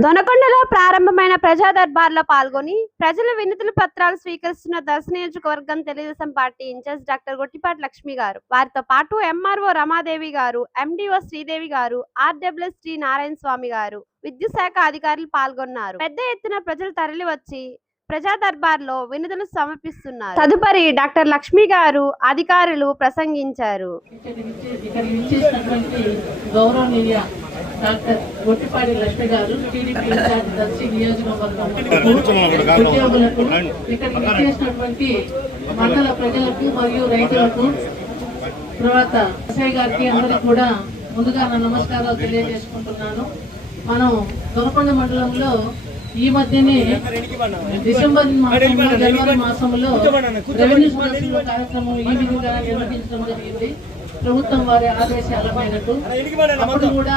దొనకొండలో ప్రారంభమైన ప్రజా దర్బార్లో పాల్గొని ప్రజల వినతుల పత్రాలు స్వీకరిస్తున్న దశ నియోజకవర్గం Telugu Desam party incharge doctor Gottipati Lakshmi గారు. వారితో పాటు ఎంఆర్ఓ రమాదేవి గారు ఎండిఓ శ్రీదేవి గారు ఆర్డబ్ల్యూఎస్ శ్రీ నారాయణ స్వామి గారు విద్యుత్ శాఖ అధికారులు పాల్గొన్నారు. పెద్ద ఎత్తున ప్రజలు తరలి వచ్చి ప్రజా దర్బార్లో వినతులు సమర్పిస్తున్నారు. తదుపరి డాక్టర్ లక్ష్మి గారు అధికారులు ప్రసంగించారు. డాక్టర్ గొట్టిపాడి లక్ష్మి గారు టీడీపీ దర్శి నియోజకవర్గం ఉద్యోగులకు మండల ప్రజలకు మరియు రైతులకు తర్వాత ఎస్ఐ గారికి అందరికి కూడా ముందుగా నా నమస్కారాలు తెలియజేసుకుంటున్నాను. మనం దొరకొండ మండలంలో ఈ మధ్యనే డిసెంబర్ మాసంలో జనవరి మాసంలో రెవెన్యూ సమస్యల కార్యక్రమం ఈ విధంగా నిర్వహించడం జరిగింది. ప్రభుత్వం వారి ఆదేశాల మేరకు అప్పుడు కూడా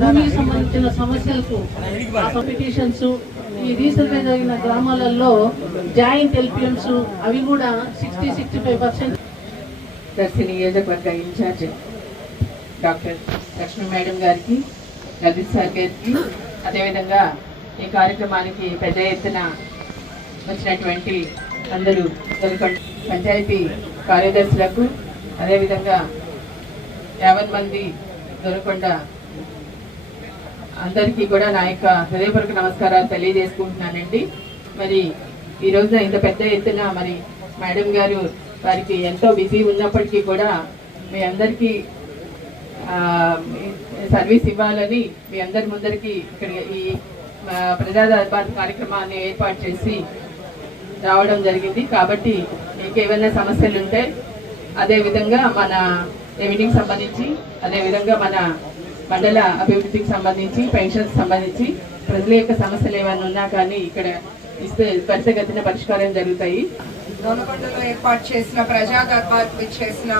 భూమికి సంబంధించిన సమస్యలకు పిటిషన్స్ ఈ రీసెంట్గా జరిగిన గ్రామాలలో జాయింట్ ఎల్పిఎంస్ అవి కూడా sixty sixty five percent. Darsi నియోజకవర్గ ఇన్ఛార్జ్ డాక్టర్ లక్ష్మీ మేడం గారికి లలిత్ సార్ గారికి అదేవిధంగా ఈ కార్యక్రమానికి పెద్ద ఎత్తున వచ్చినటువంటి అందరూ పంచాయతీ కార్యదర్శులకు అదేవిధంగా యాభై మంది దొరకొండ అందరికీ కూడా నా యొక్క హృదయపూర్వక నమస్కారాలు తెలియజేసుకుంటున్నానండి. మరి ఈ రోజున ఇంత పెద్ద ఎత్తున మరి మేడం గారు వారికి ఎంతో బిజీ ఉన్నప్పటికీ కూడా మీ అందరికీ సర్వీస్ ఇవ్వాలని మీ అందరి ముందరికి ఇక్కడ ఈ ప్రజా దర్బార్ కార్యక్రమాన్ని ఏర్పాటు చేసి రావడం జరిగింది. కాబట్టి మీకు ఏమైనా సమస్యలు ఉంటే అదేవిధంగా మన రెవెన్యూకి సంబంధించి అదే విధంగా మన మండల అభివృద్ధికి సంబంధించి పెన్షన్స్ సంబంధించి ప్రజల యొక్క సమస్యలు ఏమైనా ఉన్నా కానీ ఇక్కడ ఇస్తే త్వరితగతిన పరిష్కారం జరుగుతాయి. దొనకొండలో ఏర్పాటు చేసిన ప్రజా దర్బార్ చేసిన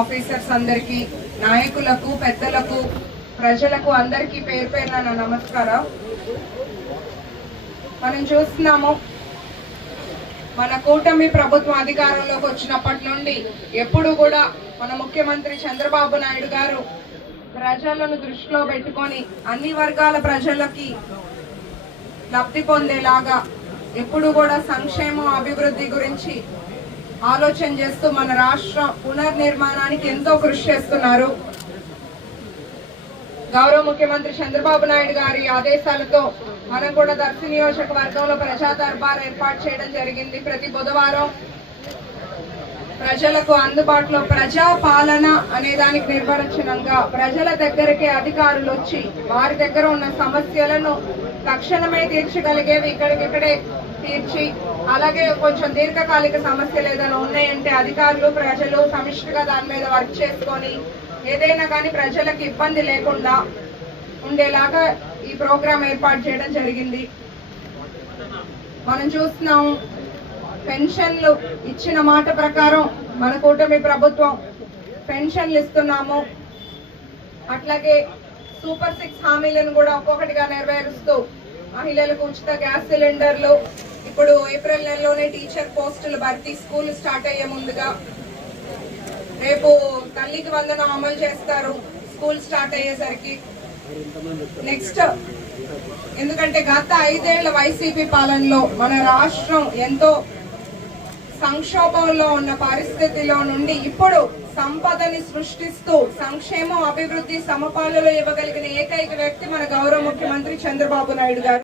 ఆఫీసర్స్ అందరికీ నాయకులకు పెద్దలకు ప్రజలకు అందరికీ పేరు పేరున నా నమస్కారం. మనం చూస్తున్నాము మన కూటమి ప్రభుత్వం అధికారంలోకి వచ్చినప్పటి నుండి ఎప్పుడు కూడా మన ముఖ్యమంత్రి చంద్రబాబు నాయుడు గారు ప్రజలను దృష్టిలో పెట్టుకొని అన్ని వర్గాల ప్రజలకి లబ్ధి పొందేలాగా ఎప్పుడు కూడా సంక్షేమం అభివృద్ధి గురించి ఆలోచన చేస్తూ మన రాష్ట్ర పునర్నిర్మాణానికి ఎంతో కృషి చేస్తున్నారు. గౌరవ ముఖ్యమంత్రి చంద్రబాబు నాయుడు గారి ఆదేశాలతో మనం కూడా దర్శి నియోజకవర్గంలో ప్రజా దర్బార్ ఏర్పాటు చేయడం జరిగింది. ప్రతి బుధవారం ప్రజలకు అందుబాటులో ప్రజా పాలన అనే దానికి నిర్వచనంగా ప్రజల దగ్గరకే అధికారులు వచ్చి వారి దగ్గర ఉన్న సమస్యలను తక్షణమే తీర్చగలిగేవి ఇక్కడికిక్కడే తీర్చి అలాగే కొంచెం దీర్ఘకాలిక సమస్యలు ఏదైనా ఉన్నాయంటే అధికారులు ప్రజలు సమిష్టిగా దాని మీద వర్క్ చేసుకొని ఏదైనా కానీ ప్రజలకు ఇబ్బంది లేకుండా ఉండేలాగా ఈ ప్రోగ్రాం ఏర్పాటు చేయడం జరిగింది. మనం చూస్తున్నాం పెన్షన్లు ఇచ్చిన మాట ప్రకారం మన కూటమి ప్రభుత్వం పెన్షన్లు ఇస్తున్నాము. అట్లాగే సూపర్ సిక్స్ హామీలను కూడా ఒక్కొక్కటిగా నెరవేరుస్తూ మహిళలకు ఉచిత గ్యాస్ సిలిండర్లు. ఇప్పుడు ఏప్రిల్ నెలలోనే టీచర్ పోస్టులు భర్తీ స్కూల్ స్టార్ట్ అయ్యే ముందుగా తల్లికి వందనం అమలు చేస్తారు. స్కూల్ స్టార్ట్ అయ్యేసరికి. నెక్స్ట్ ఎందుకంటే గత ఐదేళ్ళ వైసీపీ పాలనలో మన రాష్ట్రం ఎంతో సంక్షోభంలో ఉన్న పరిస్థితిలో నుండి ఇప్పుడు సంపదని సృష్టిస్తూ సంక్షేమం అభివృద్ధి సమపాలలో ఇవ్వగలిగిన ఏకైక వ్యక్తి మన గౌరవ ముఖ్యమంత్రి చంద్రబాబు నాయుడు గారు.